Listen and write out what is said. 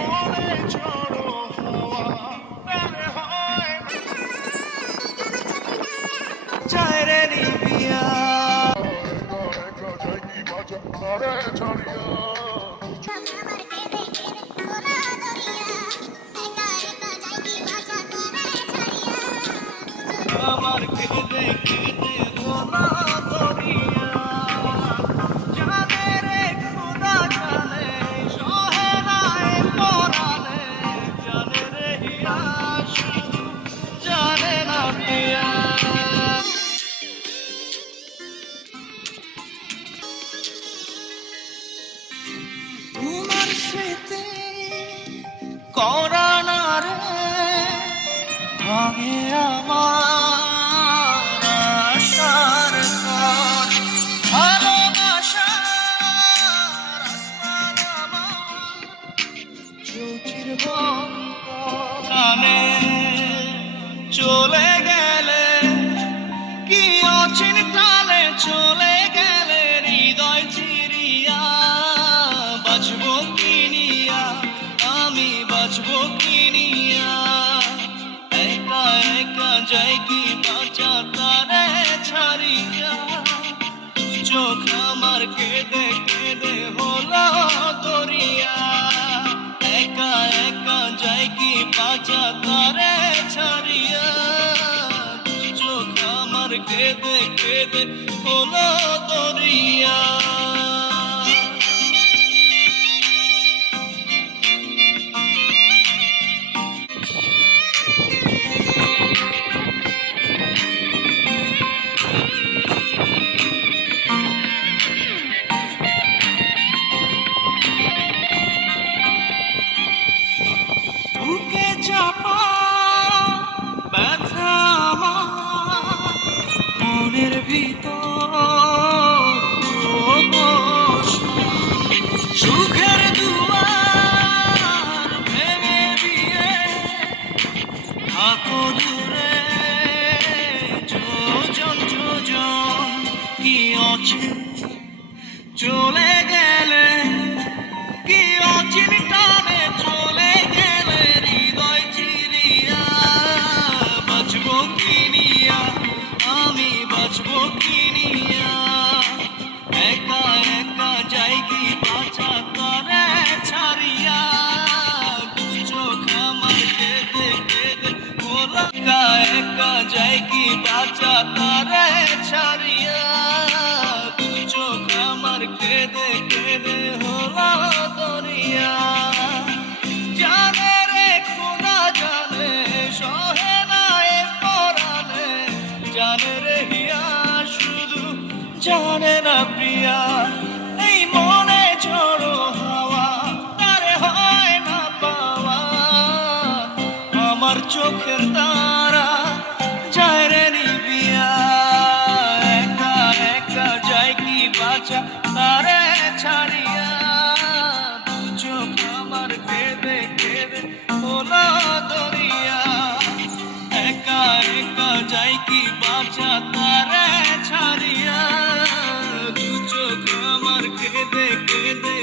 মনে ঝড়ো হাওয়া তার হয় চায় রে নিবিয়া আমার কেঁদে কেঁদে ভোলা দরিয়া জানে রে খোদা জানে সহে নাই পরানে জানে রে হিয়া শুধু জানে না পিয়া তোমার স্মৃতি করা না রে ভাঙে আমার আশার ঘর ভালোবাসার আসমান আমার চৌচির বনে চলে গেলে কি অচিন কালে চলে গেলে হৃদয় চিরিয়া বাঁচবো কিনিয়া আমি বাঁচবো কিনিয়া একা একা যাই কি বাঁচা তারে ছাড়িয়া চোখ আমার কেঁদে কেঁদে হলো দরিয়া একা একা যাই কি বাঁচা তারে ছাড়িয়া চোখ আমার কেঁদে কেঁদে হলো দরিয়া বুকে চাপা ব্যথা আমার মনের ভিতর সুখের দুয়ার ভেঙে দিয়ে থাকো দূরে যোজন যোজন কি অছে চলে গেলে কি অচিন টানে চলে গেলে হৃদয় চিরিয়া বাঁচবো কিনিয়া আমি বাঁচবো কিনিয়া একা একা যাই কি বাঁচা তারে ছাড়িয়া চোখ আমার কেঁদে কেঁদে বলা একা একা যাই কি বাঁচা তারে ছাড়িয়া চোখ আমার কেঁদে কেঁদে হলো দরিয়া জানে রে খোদা জানে সহে নাই পরানে জানে রে হিয়া শুধু জানে না প্রিয়া এই মনে ঝড়ো হাওয়া তারে হয় না পাওয়া আমার চোখের তারা যায় রে নিবিয়া একা একা যায় কি বাঁচা তারে ছাড়িয়া চোখ আমার কেঁদে কেঁদে হলো দরিয়া একা একা যাই কি বাঁচা তারে ছাড়িয়া চোখ আমার কেঁদে কেঁদে